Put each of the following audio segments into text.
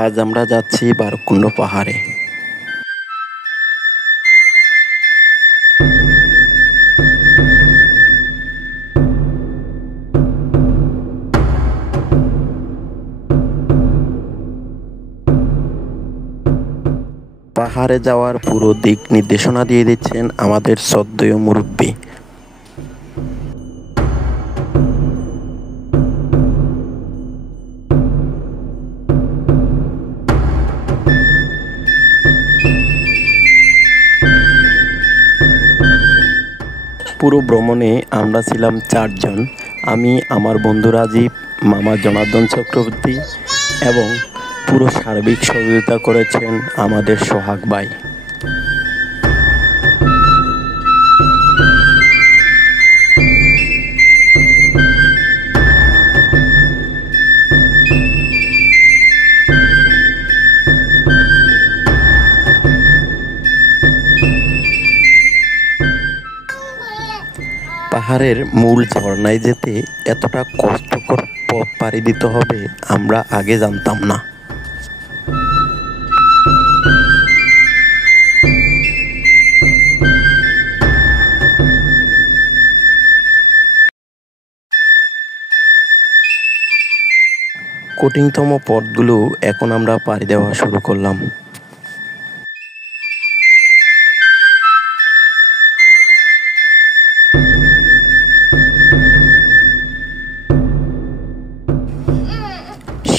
আজ আমরা যাচ্ছি বারকুণ্ড পাহাড়ে। পাহাড়ে যাওয়ার পুরো দিক নির্দেশনা দিয়ে দিচ্ছেন আমাদের শ্রদ্ধেয় মুরব্বী। পুরো ভ্রমণে আমরা ছিলাম 4 জন। আমি, আমার বন্ধু রাজীব, মামা জনার্দন চক্রবর্তী এবং পুরো সার্বিক সহযোগিতা করেছেন আমাদের সোহাগ ভাই। পাহাড়ের মূল ঝর্ণায় যেতে এতটা কষ্টকর পথ পাড়ি দিতে হবে আমরা আগে জানতাম না। কঠিনতম পথগুলো এখন আমরা পাড়ি দেওয়া শুরু করলাম।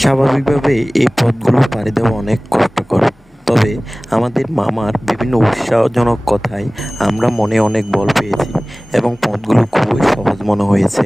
স্বাভাবিকভাবে এই পথগুলো পাড়ি দেওয়া অনেক কষ্টকর, তবে আমাদের মামার বিভিন্ন উৎসাহজনক কথায় আমরা মনে অনেক বল পেয়েছি এবং পথগুলো খুবই সহজ মনে হয়েছে।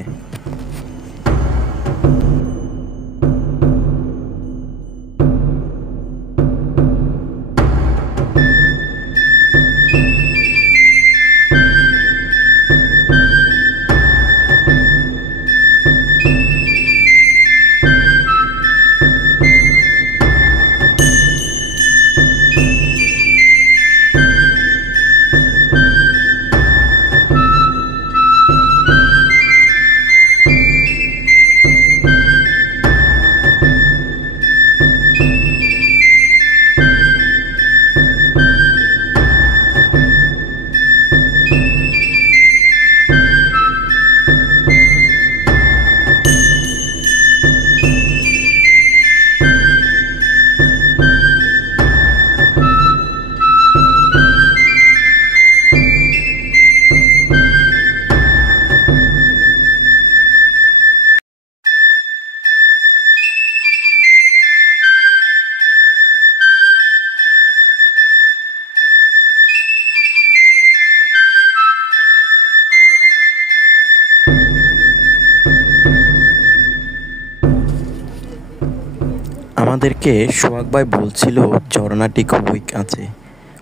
আমাদেরকে সোহাগ ভাই বলছিল ঝর্ণাটি খুবই কাছে,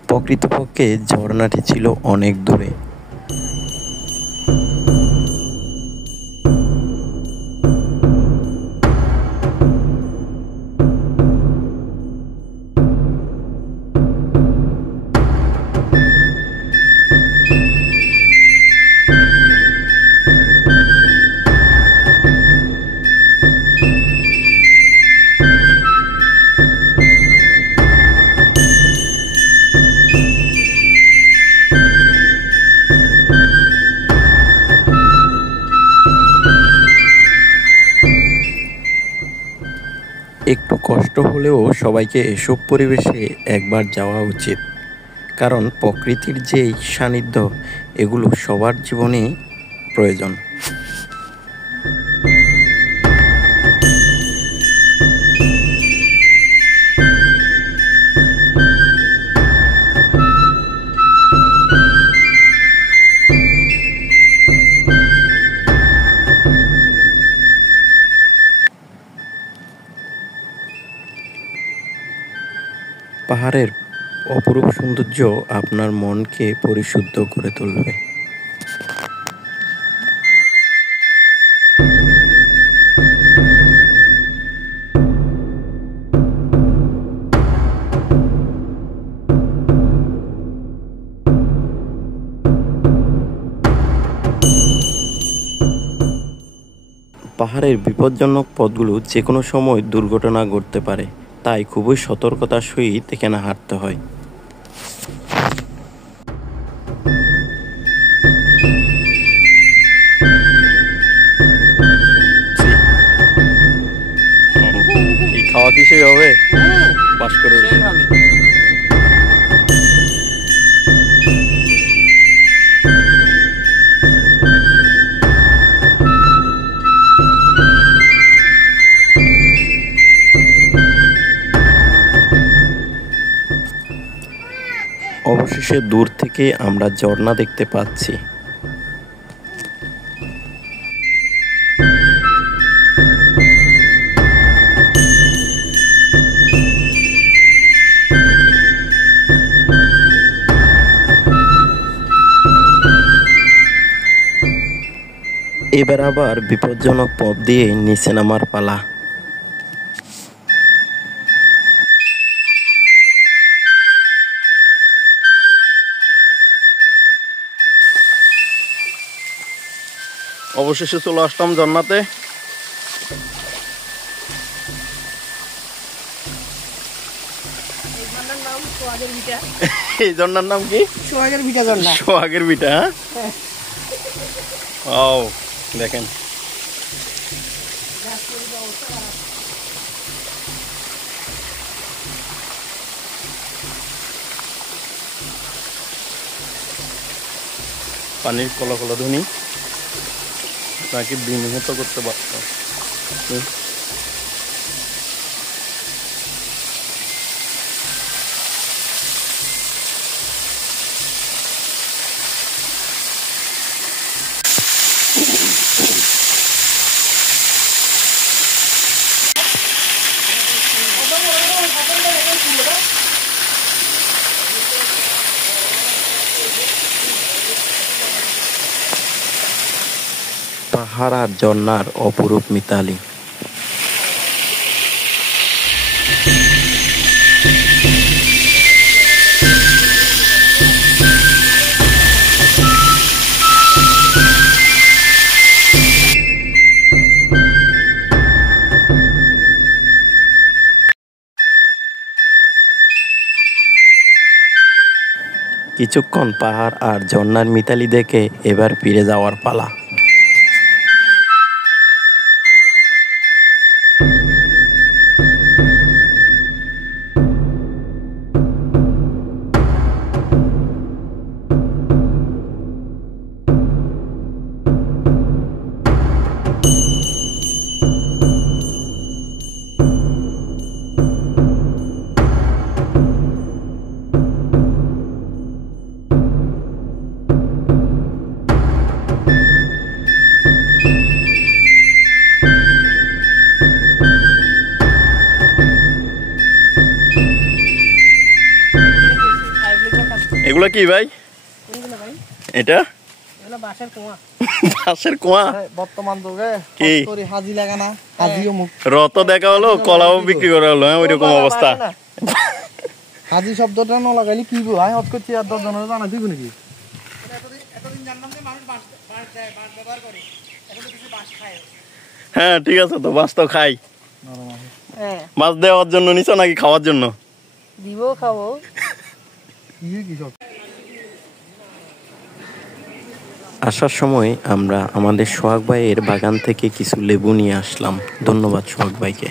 প্রকৃতপক্ষে ঝর্ণাটি ছিল অনেক দূরে। একটু কষ্ট হলেও সবাইকে এসব পরিবেশে একবার যাওয়া উচিত, কারণ প্রকৃতির যেই সান্নিধ্য এগুলো সবার জীবনেই প্রয়োজন। পাহাড়ের অপরূপ সৌন্দর্য আপনার মনকে পরিশুদ্ধ করে তুলবে। পাহাড়ের বিপজ্জনক পথগুলো যে কোনো সময় দুর্ঘটনা ঘটতে পারে, তাই খুবই সতর্কতার সহিত এখানে হাঁটতে হয়। কি খাওয়া কি সেই হবে বাস করে অবশেষে দূর থেকে আমরা ঝর্ণা দেখতে পাচ্ছি। এবার আবার বিপজ্জনক পথ দিয়ে নিচে নামার পালা। অবশেষে চলে আসলাম ঝর্ণাতে। এই ঝর্ণার নাম কি? সোহাগের ভিটা ঝর্ণা। সোহাগের ভিটা। হ্যাঁ, ও দেখেন পানির কলকলধ্বনি তাকে বিমোহিত করতে পারত। পাহাড় আর ঝর্ণার অপরূপ মিতালি। কিছুক্ষণ পাহাড় আর ঝর্ণার মিতালি দেখে এবার ফিরে যাওয়ার পালা। এগুলো কি ভাই? এটা বাঁশের কুয়া। বর্তমান যুগে কি হাজি লাগানা হাজিও মুখ রত দেখা হলো, কলাও বিক্রি করা হলো। হ্যাঁ, ওইরকম অবস্থা। হাজি শব্দটা না লাগাইলে কি হয়? হট করছি আর 10 জনের জানা দিব নাকি? হ্যাঁ ঠিক আছে, তো বাঁশ তো খাই। মাছ দেওয়ার জন্য নিছো নাকি খাওয়ার জন্য? দিব, খাবো। আসার সময় আমরা আমাদের সোহাগ ভাইয়ের বাগান থেকে কিছু লেবু নিয়ে আসলাম। ধন্যবাদ সোহাগ ভাইকে।